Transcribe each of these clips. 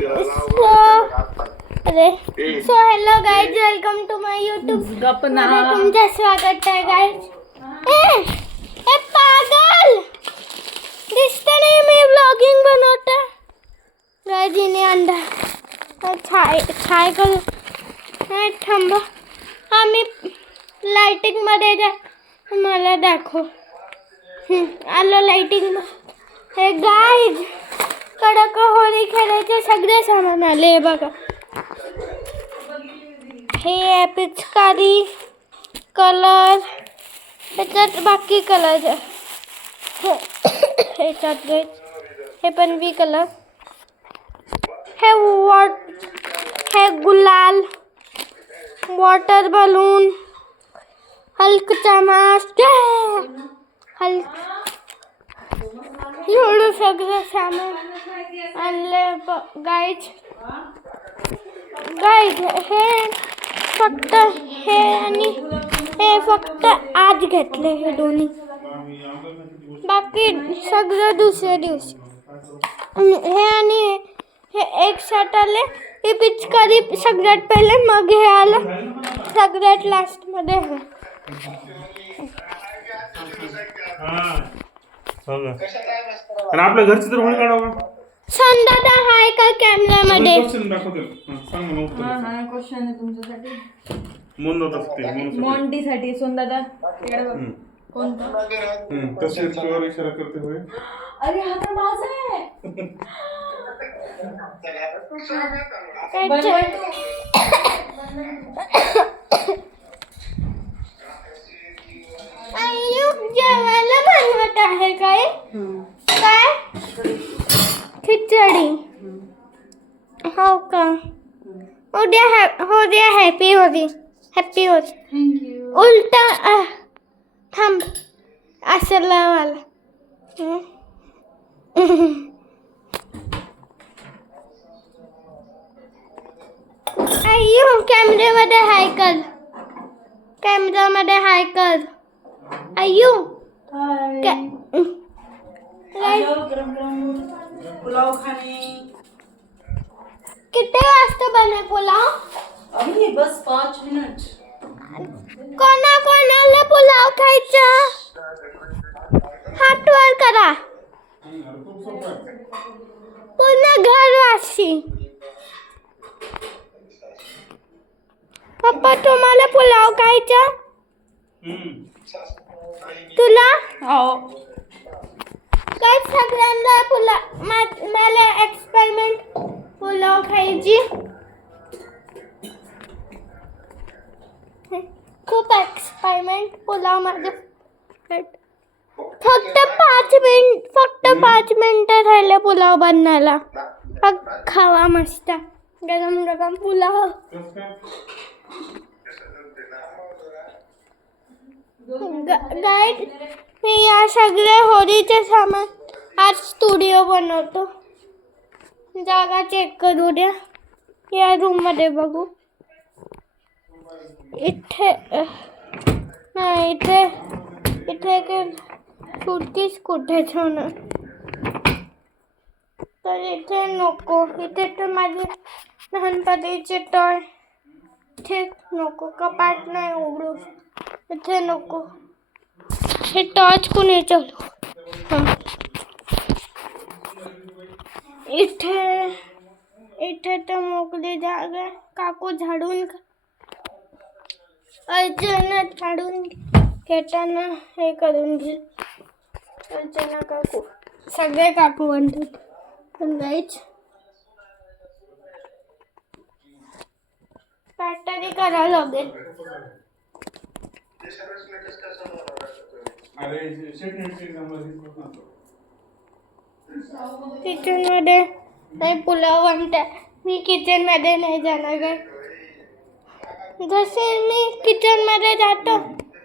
So hello guys, welcome to my YouTube मध्ये तुमचे स्वागत आहे गाइज. ए पागल दिसते नाही मी व्लॉगिंग बनवते गाइज. इने अंडा छाय करू थांबा. आम्ही लाइटिंग मध्ये जा, मला दाखव. आलो लाइटिंग. हे गाइज कडक होळी खेळायचे सगळे सामान आले बघा. हे पिचकारी कलर, त्याच्यात बाकी कलर ह्याच्यात हे पण बी कलर. हे गुलाल, वॉटर बलून, हल्कचा मास्क, हल्क एवढं सगळं सामान आणलं गाइज. हे फक्त हे आणि हे फक्त आज घेतले हे दोन्ही, बाकी सगळं दुसऱ्या दिवशी. हे आणि हे एक शर्ट आले. हे पिचकारी सगळ्यात पहिले, मग हे आलं सगळ्यात लास्ट मध्ये. आणि आपल्या घरची तर होळी काढावं. संदादा हाय का कॅमेरामध्ये? क्वेश्चन आहे तुमच्यासाठी. मोंडीसाठी सोनदादा कोणता? कसे इशारा करते हुए. अरे हा तर माझा आहे. जेवायला बनवत आहे काय? खिचडी. हो का? उद्या हॅपी होती. उलटा थांब असं लावायला. अय्यो कॅमेरामध्ये हाय कर. अय्यो पुलाव खाणे. किती वाजता बने पुलाव? अभी बस 5 मिनिट. कोणाला पुलाव खायचा? हात वर करा. पुन्हा घरवासी. पप्पा तुम्हाला पुलाव खायचा? तुला? हो. काय सगळ्यांना पुलाव, मला एक्सपेरिमेंट पुलाव खायची. खूप एक्सपेरिमेंट पुलाव मध्ये. फक्त 5 मिनिटं राहिले पुलाव बनवायला. खावा मस्त गरम गरम पुलाव. गाइड मी या सगळे होळीचे सामान आज स्टुडिओ बनवतो. जागा चेक करू द्या. या रूम मध्ये बघू. इथे नाही, इथे सुटकीस कुठेच होणार, तर इथे नको. इथे तर माझे लहानपणीचे टॉय. इथे नको. कपाट नाही उघडू. इथे नको. हे टॉर्च कुणी चालू. इथे तर मोकळी जागा. काकू झाडून अर्चना झाडून घेताना हे करून घेईल. अर्चना काकू सगळे काकू म्हणतात. पण गाइज बॅटरी करावं लागेल. किचन मध्ये नाही पुलाव बनते. मी किचन मध्ये नाही जाणार. जसे मी किचन मध्ये जातो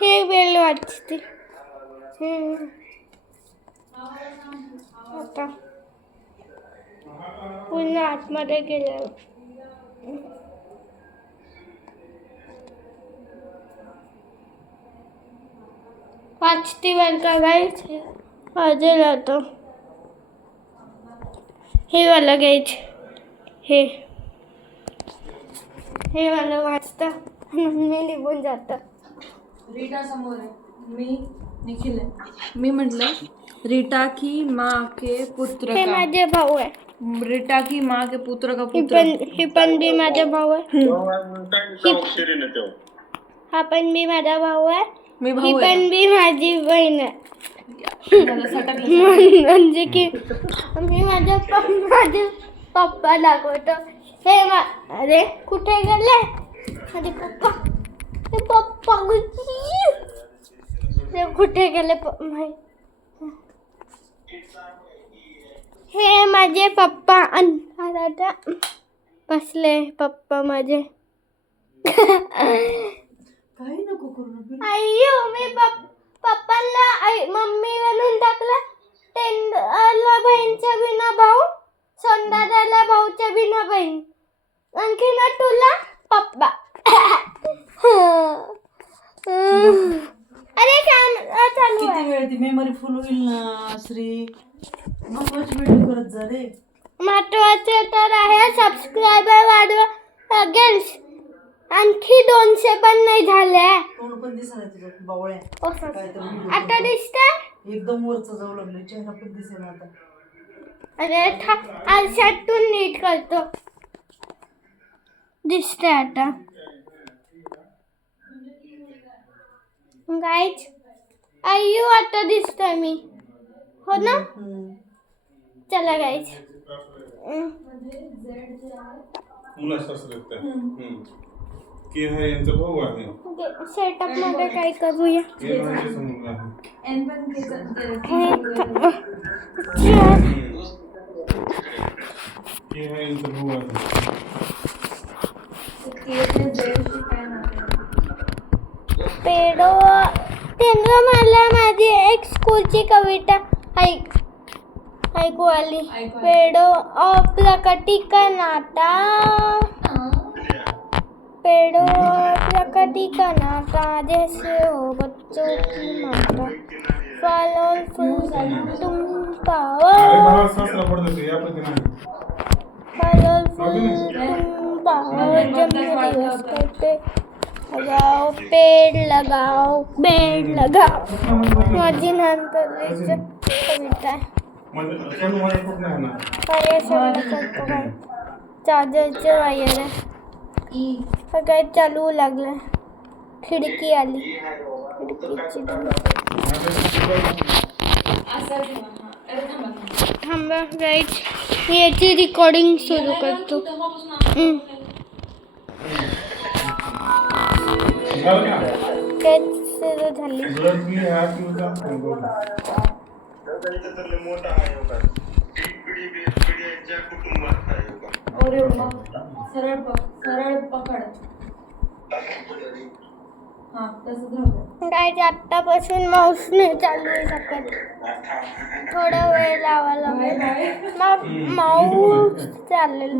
हे बेल वाजते. आता पुन्हा आतमध्ये गेल्यावर वाजती बरं का गाइज. वाजेल आता. हे वाला गाइज, हे मला वाचतं मी निघून जातं. रीटा समोर आहे, मी निखिल आहे. मी म्हटलं रीटा की माँ के पुत्र हे का, माझे भाऊ आहे. रीटा की माँ के पुत्र का ही पुत्र. पण बी माझा भाऊ आहे. हा पण बी माझा भाऊ आहे. मी ही भाऊ आहे. पण बी माझी बहीण आहे. मला सटकलं. म्हणजे की मी माझे पप्पा दाखवतो. अरे कुठे गेले माझे पप्पा? हे पप्पा ते कुठे गेले हे माझे पप्पा अंधारात बसले. पप्पा माझे काही नको करू. अय्यो मी पप्पाला मम्मी बनून टाकला. टेंडरला बहीणच्या बिना भाऊ, सोनदादाला भाऊच्या बिना बहीण, आणखी ना तुला पप्पा. अरे काम चालू किती आहे. वेळ ती मेमरी फुल होईल ना श्री. महत्वाची व्हिडिओ करत जा रे. महत्वाचे तर आहे सबस्क्रायबर वाढवा लागेल. आणखी 200 पण नाही झाले. तोंड पण दिसणार तुझं बावळ्या. आता दिसतंय. एकदम वरच जाऊ लागले, चेहरा पण दिसेल आता. अरे आरशातून नीट करतो. दिसतंय आता. गाईज अय्यो आता दिसतोय मी, हो ना? चला गाईज के हा यांचा भाऊ आहे. सेटअप मध्ये काय करूया. के हा यांचा मुलगा आहे. के हा यांचा भाऊ आहे. पेडो त्यांना मला माझी एक स्कूलची कविता ऐकू आली. पेडो प्रकटी का नाता, पेड़ो प्रकृति का नाता, जैसे हो बच्चों की माता. फल और फूल तुम पाओ, फल और फूल तुम पाओ. जन्मदिवस करते लगाओ पेड़ लगाओ पेड़ लगाओ. माझी लहानपणीची कविता आहे. पर्यावरण करतो काय. चार्जरचे वायर आहे. सगळं चालू लागलं. खिडकी आली. खिडकीची थांबा गाईज मी याची रेकॉर्डिंग सुरू करतो. तेच सुरू झाली. गाईज आत्तापासून माऊस नाही चालू शकत. थोडा वेळ लावा लागेल. माऊस चालेल.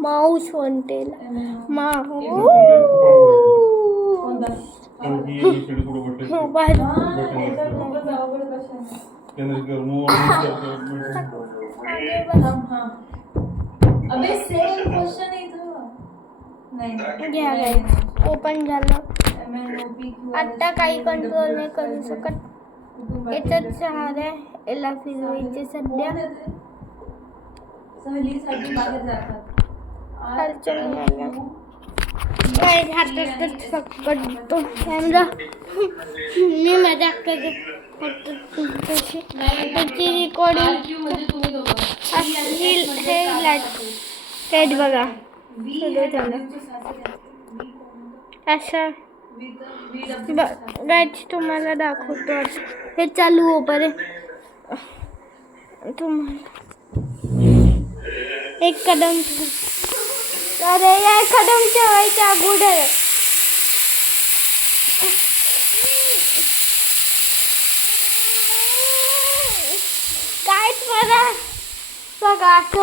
माऊस म्हणते ओपन झालं. आता काही कंट्रोल नाही करू शकत. याच्यात सहारा याला फिरवायचे सध्या. काही हातातच पकडतो कॅमेरा. मी मजाक करत तशी त्याची रेकॉर्डिंग हे बघा सुरू झालं. असं गाईज तुम्हाला दाखवतो. हे चालू हो पर्यंत तुम्हाला एक कदम. अरे या कदम ठेवायच्या अगोदर कायच बघा बघा असं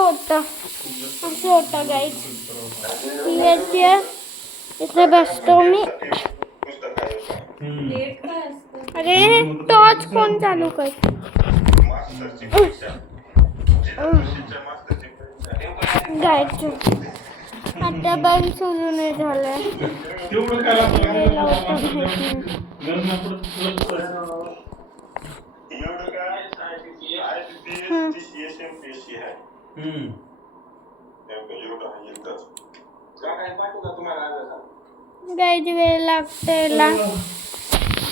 होतं गाईज. इथे बसतो मी. अरे टॉर्च कोण चालू कर. गायचं आता पण सुरू नाही झालंय. तेवढं काय लागतं? हे लावतं माहिती नाही. गरम आपण गायची वेळ लागते याला.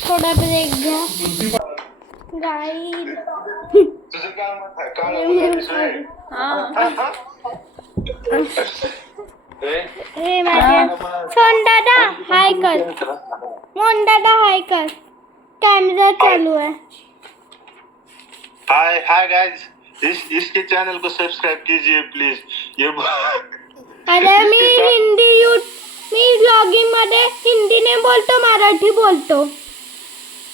थोडा ब्रेक घ्या. गाई हे माझे सोन दादा हाय कर. मोहन दादा हाय कर. कॅमेरा चालू है. हाय हाय गाइस, इसके चैनल को सब्सक्राइब कीजिए प्लीज. ये अरे मी ब्लॉगिंग मध्ये हिंदी नाही बोलतो, मराठी बोलतो.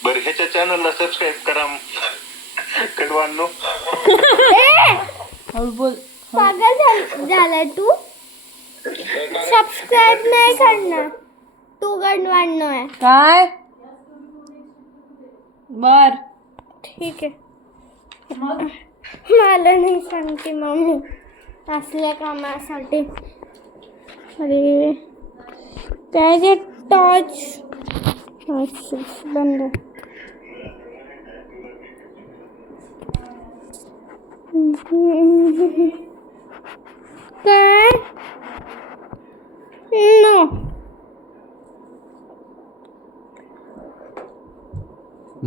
बरं ह्याच्या चॅनलला सबस्क्राईब करा कडवांनो. हळू बोल. पागल झालाय तू. सबस्क्राईब नाही करणार तू. गंडवांनो आहे काय बर ठीक आहे. मला नाही सांगते मम्मी असल्या कामासाठी. अरे काय ते टॉर्च बंद. काय नो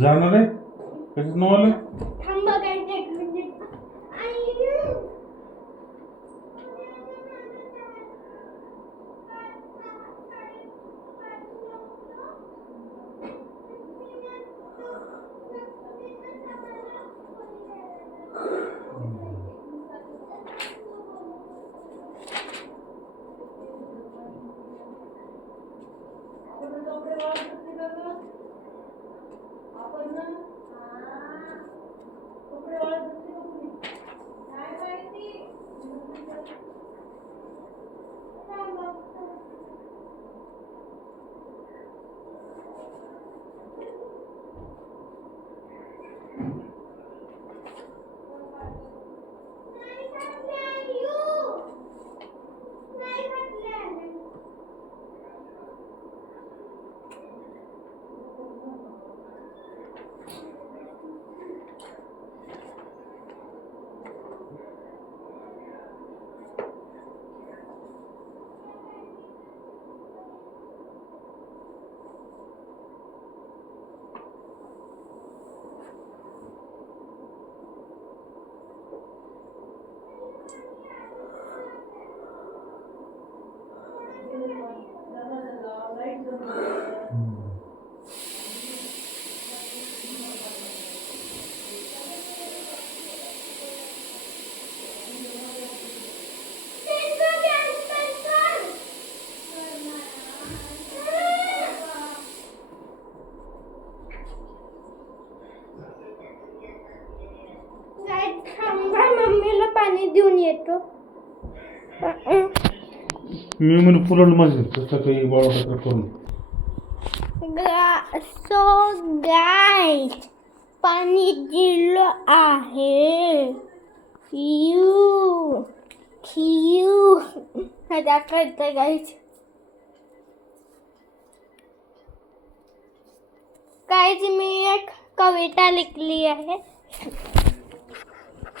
जाणार आहे कशात नवाला थांब बघायचं एक मिनिट. मम्मीला पाणी देऊन येतो. मी म्हणजे पुरण माझे तसं काही वाळवटा करून सो गाईज पाणी दिलं आहे. मजा करते गाईज. गाईज मी एक कविता लिखली आहे.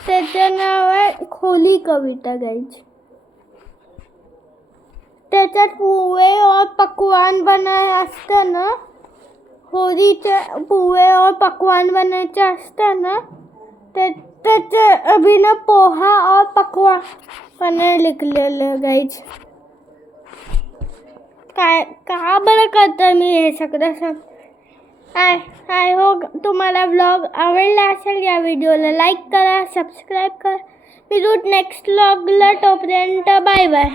त्याचं नाव आहे खोली कविता गाईज. त्याच्यात पुवे और पकवान बनायचे असतं ना. होळीचे पुवे और पकवान बनायचे असतं ना. त्याचे अभिनय पोहा और पकवान बनायला लिखलेलं गाईज. काय का बरं करतं मी हे सगळं. आय होप तुम्हाला व्लॉग आवडला असेल. या व्हिडिओला लाईक करा, सबस्क्राईब करा. भेटू नेक्स्ट व्लॉगला. तोपर्यंत बाय बाय.